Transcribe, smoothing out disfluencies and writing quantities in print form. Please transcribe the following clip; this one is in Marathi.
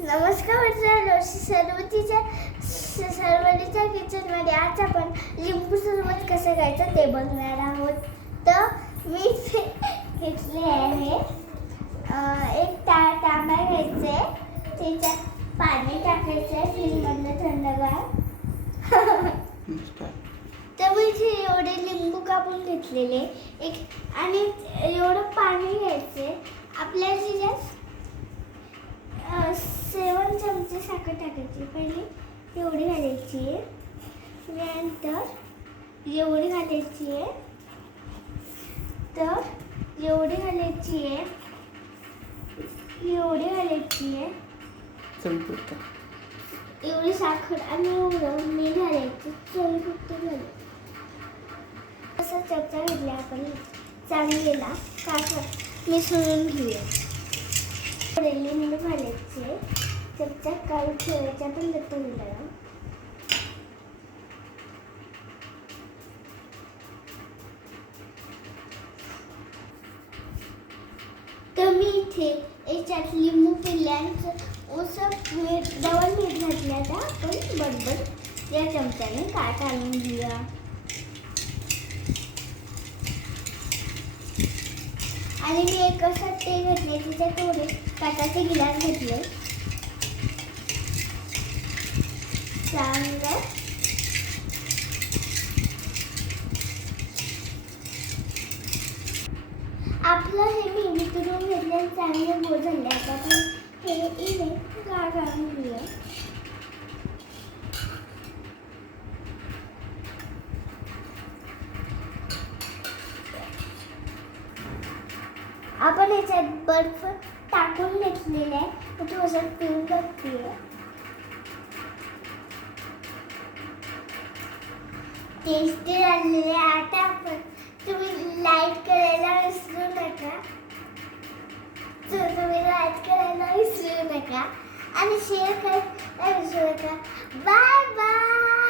नमस्कार मित्रांनो, सर्वरीच्या किचनमध्ये आज आपण लिंबू सरबत कसं करायचं ते बघणार आहोत. तर मी घेतले आहे एक तांबा घ्यायचे, त्याच्यात पाणी टाकायचं आहे फ्रीजमधलं थंडगार. तर मी इथे एवढे लिंबू कापून घेतलेले एक आणि एवढं पाणी घ्यायचे. आपल्याला 7 चमचे साखर टाकायची. पहिले एवढी घालायची आहे, त्यानंतर एवढी घालायची आहे, तर एवढी घालायची आहे, एवढी घालायची आहे, एवढी साखर आणि एवढं मीठ घालायचं. चवीपुरतं घालायचं. असं चमचा घेतला आपण चांगलेला काढून मिसळून घेऊया. लिंबू घालायचे, चमचा काढून ठेवायचे आपण लटवून. तर मी इथे याच्यात लिंबू पिल्ल्यांचं डबल मीठ घातलं. आता आपण बरोबर या चमच्याने काढ घालून घेऊया. आणि मी एक असं ते घेतले, तिच्यात थोडे काटाचे गिलास घेतले. चांगलं आपलं हे मी वितरून घेतले, चांगले गोड झाले. आता आपण हे इथे गाळ घालून घेऊया. आपण याच्यात बर्फ टाकून घेतलेला आहे, थोडंसं पिऊन बघते. टेस्टी झालेले. आता आपण तुम्ही लाईक करायला विसरू नका. आणि शेअर करायला विसरू नका. Bye bye.